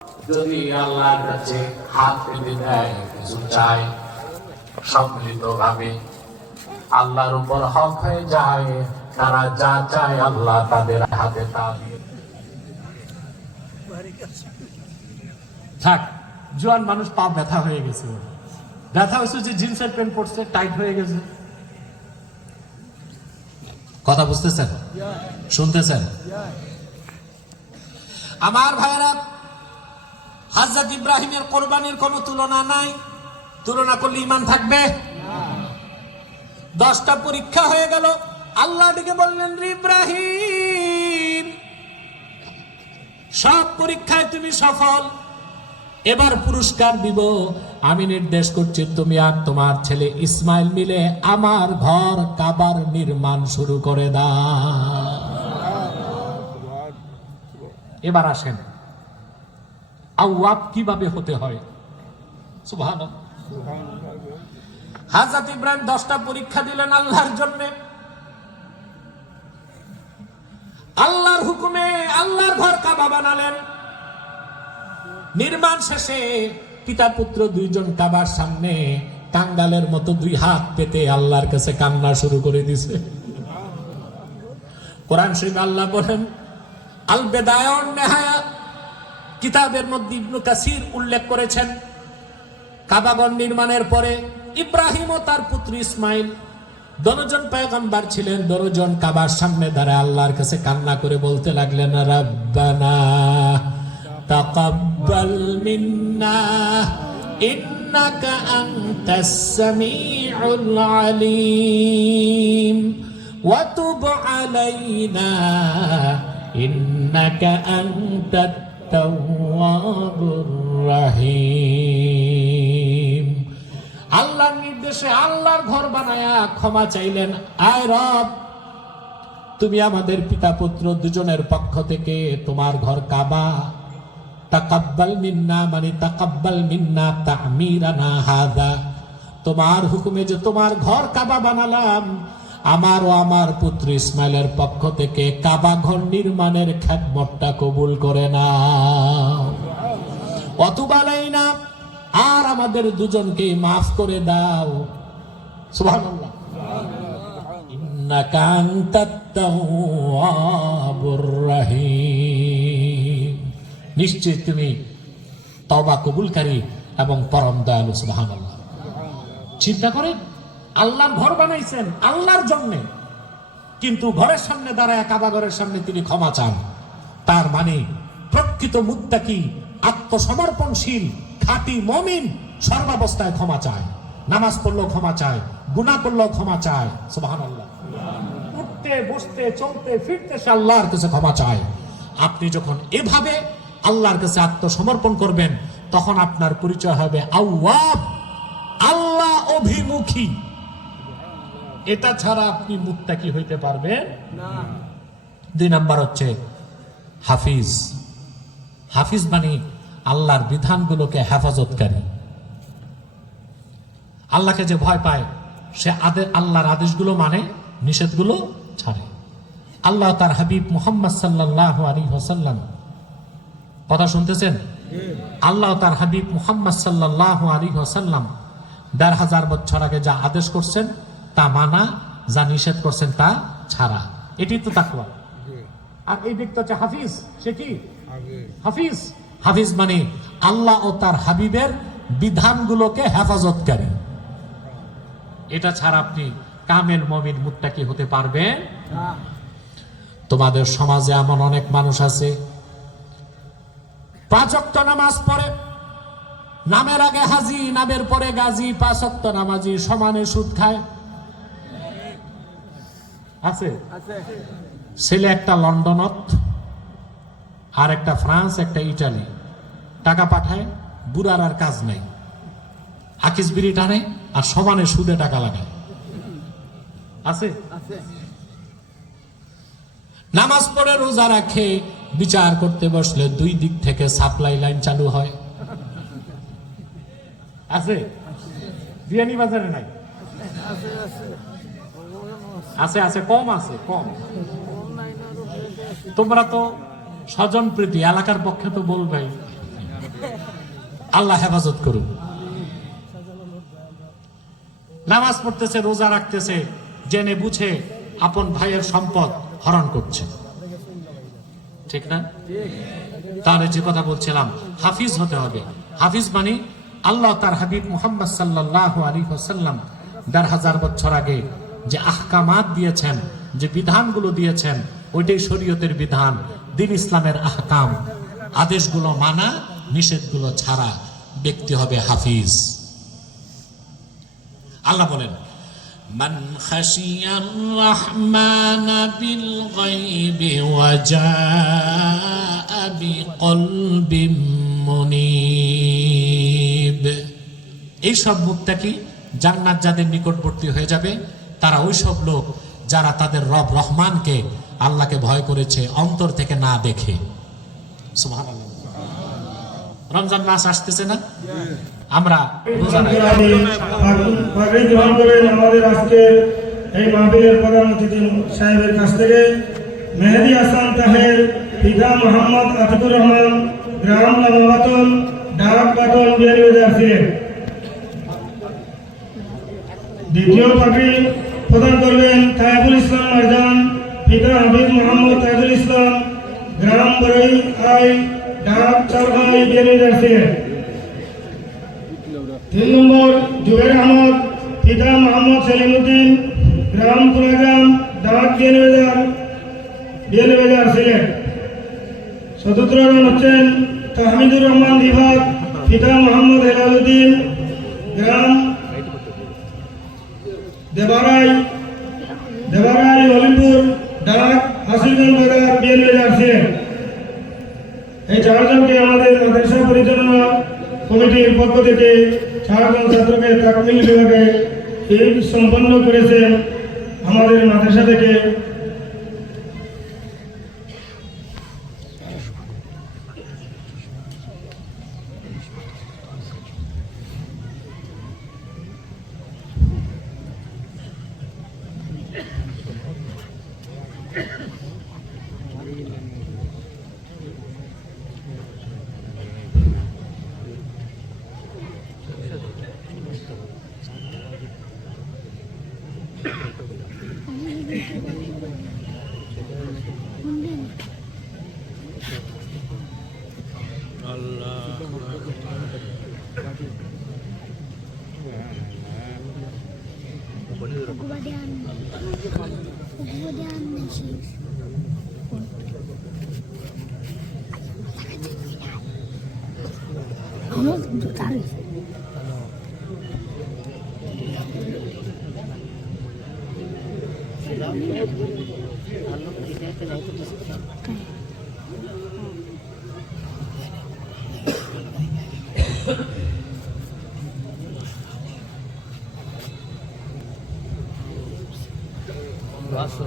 যদি আল্লাহর কাছে হাত পেতে দেয়, কিছু চায়, সম্মিলিত ভাবে আল্লাহর উপর হক হয়ে যায়। তারা যা চায় আল্লাহ তাদের হাতে তা দিয়ে। থাক, জোয়ান মানুষ পা ব্যথা হয়ে গেছে, ব্যথা হয়েছে যে জিন্সের প্যান্ট পড়ছে, টাইট হয়ে গেছে। কথা বুঝতেছেন, শুনতেছেন? আমার ভাইরা, হযরত ইব্রাহিমের কোরবানির কোনো তুলনা নাই। তুলনা করলে ঈমান থাকবে? 10টা পরীক্ষা হয়ে গেল। আল্লাহ ডেকে বললেন, ইব্রাহিম, সব পরীক্ষায় তুমি সফল, এবার পুরস্কার দিব। আমি নির্দেশ করছি, তুমি আর তোমার ছেলে ইসমাইল মিলে আমার ঘর কাবার নির্মাণ শুরু করে দাও। এবার আসেন, আওয়াব কিভাবে হতে হয়। সুবহানাল্লাহ। হযরত ইব্রাহিম 10টা পরীক্ষা দিলেন আল্লাহর জন্য। আল্লাহর হুকুমে আল্লাহর ঘর কাবা বানালেন। নির্মাণ শেষে পিতা পুত্র দুইজন কাবার সামনে কাঙ্গালের মতো 2 হাত পেতে আল্লাহর কাছে কান্না শুরু করে দিছে। কোরআন শরীফে আল্লাহ বলেন, আল বিদায়া ওয়ান নিহায়া কিতাবের মধ্যে ইবনে কাসির উল্লেখ করেছেন, কাবাগর নির্মাণের পরে ইব্রাহিম ও তার পুত্র ইসমাইল দনজন পয়গম্বর ছিলেন। দনজন কাবার সামনে দাঁড়ায় আল্লাহর কাছে কান্না করে বলতে লাগলেন, রাব্বানা তাকাব্বাল মিন্না ইন্নাকা আনতাস সামিউল আলিম ওয়া তুব আলাইনা ইন্নাকা আনতাত তাওয়াবুর রহিম। আল্লাহর নির্দেশে আল্লাহর ঘর বানায়া ক্ষমা চাইলেন, আয় রব, তুমি আমাদের পিতা পুত্র দুজনের পক্ষ থেকে তোমার ঘর কাবা, তাকাব্বাল মিন্না মানে তাকাব্বাল মিন্না তা'মিরানা হাযা, তোমার হুকুমে যে তোমার ঘর কাবা বানালাম, আমার ও আমার পুত্র ইসমাইলের পক্ষ থেকে কাবা ঘর নির্মাণের খিদমতটা কবুল করে নাও। ওয়াতুবা আলাইনা, আর আমাদের দুজনকে মাফ করে দাও। সুবহানাল্লাহ। ইন্নাকা আনতাত তাওয়াবুর রহিম, নিশ্চয় তুমি তওবা কবুলকারী এবং পরম দয়ালু। সুবহানাল্লাহ। চিন্তা করেন, আল্লাহর ঘর বানাইছেন আল্লাহর জন্য, কিন্তু ঘরের সামনে দাঁড়ায় কাবা ঘরের সামনে তিনি ক্ষমা চান। তার মানে প্রকৃত মুত্তাকি, আত্মসমর্পণশীল, খাঁটি মুমিন সর্বাবস্থায় ক্ষমা চায়। নামাজ পড়লেও ক্ষমা চায়, গুনাহ করলেও ক্ষমা চায়। সুবহানাল্লাহ। উঠতে বসতে চলতে ফিরতে সে আল্লাহর কাছে ক্ষমা চায়। আপনি যখন এভাবে আল্লাহর কাছে আত্মসমর্পণ করবেন, তখন আপনার পরিচয় হবে আওয়াব, আল্লাহ অভিমুখী। এটা ছাড়া আপনি মুত্তাকি হইতে পারবেন না। 2 নাম্বার হচ্ছে হাফিজ। হাফিজ মানে আল্লাহর বিধানগুলোকে হেফাজতকারী। আল্লাহকে যে ভয় পায় সে আল্লাহর আদেশগুলো মানে, নিষেধগুলো ছাড়ে। আল্লাহ তার হাবিব মুহাম্মদ সাল্লাল্লাহু আলাইহি ওয়াসাল্লাম, কথা শুনতেছেন? আল্লাহ তার হাবিব মুহাম্মদ সাল্লাল্লাহু আলাইহি ওয়াসাল্লাম 1500 বছর আগে যা আদেশ করছেন তা মানা, যা নিষেধ করছেন তা ছাড়া। এটি তো তাকওয়া। আর এই ব্যক্তি হচ্ছে হাফিজ। সে কি হাফিজ? হাফিজ মানে আল্লাহ ও তার হাবিবের বিধানগুলোকে হেফাজতকারী। এটা ছাড়া আপনি কামেল মুমিন মুত্তাকি হতে পারবেন না। তোমাদের সমাজে এমন অনেক মানুষ আছে 5 ওয়াক্ত নামাজ পড়ে, নামের আগে হাজি, নামের পরে গাজী, 5 ওয়াক্ত নামাজি, সমানে সুদ খায়। আছে ছেলে একটা লন্ডনত, আর একটা ফ্রান্স, একটা ইটালি, টাকা পাঠায়, বুড়ার আর কাজ নাই, আকিস বিড়ি টানে আর সমানে সুদে টাকা লাগায়। আছে? নামাজ পড়ে রোজা রাখে, বিচার করতে বসলে 2 দিক থেকে সাপ্লাই লাইন চালু হয়। আছে? বিয়ানি বাজারে নাই? আছে, আছে, কম আছে, কম। তোমরা তো স্বজন প্রীতি, এলাকার পক্ষে তো বলবেই। আল্লাহ হেফাজত করুন। নামাজ পড়তেছে, রোজা রাখতেছে, জেনে বুঝে আপন ভাইয়ের সম্পদ হরণ করছে, ঠিক না? তাহলে যে কথা বলছিলাম, হাফিজ হতে হবে। হাফিজ মানে আল্লাহ তার হাবিব মুহাম্মদ সাল্লাল্লাহু আলাইহি ওয়াসাল্লাম ১,৫০০ বছর আগে যে আহকামাত দিয়েছেন, যে বিধানগুলো দিয়েছেন, ওইটাই শরীয়তের বিধান, দ্বীন ইসলামের আহকাম। আদেশগুলো মানা, নিষেধগুলো ছাড়া ব্যক্তি হবে হাফিজ। আল্লাহ বলেন, মান খাশিয়ার রহমানা বিল গায়বি ওয়া জাআ বিকলবিন মুনীব। এইসব মুত্তাকি জান্নাত যাদের নিকটবর্তী হয়ে যাবে, তারা ওই সব লোক যারা তাদের রব রহমানকে, আল্লাহকে ভয় করেছে অন্তর থেকে না দেখে। সুবহানাল্লাহ। রমজান মাস আসতেছে না, আমরা রোজা গ্রহণ করেন আমাদের আজকের এই মাহফিলের প্রধান অতিথি সাহেবের কাছ থেকে মেহেদি হাসান তাহের, পিতা মোহাম্মদ আতিকুর রহমান, গ্রাম লামাবাতন, ডাক বাতন, বিয়ানীবাজার ছিলেন। দ্বিতীয় পাখি প্রদান করবেন তাইবুল ইসলাম মারজান, পিতা হাবিব মোহাম্মদ তাইবুল ইসলাম, গ্রাম বড়ই আই, ডাক চারভাই, বিয়ানীবাজার ছিলেন। 3 নম্বর জুবের আহমদ, পিতা মোহাম্মদ সেলিমউদ্দিন, গ্রাম কুড়াগ্রাম, ডাক বিয়ানীবাজার ছিলেন। চতুর্থ জন হচ্ছেন তাহমিদুর রহমান দিভাগ, পিতা মোহাম্মদ হেলালুদ্দিন, গ্রাম দেবারাই হলিমপুর, ডাক হাসিরগঞ্জ বাজার, বিয়ানীবাজার ছিলেন। এই 4 জনকে আমাদের মাদ্রাসা পরিচালনা কমিটির পক্ষ থেকে 4 জন ছাত্রকে তাকমিল বিভাগে এই সম্পন্ন করেছেন আমাদের মাদ্রাসা থেকে। Gracias.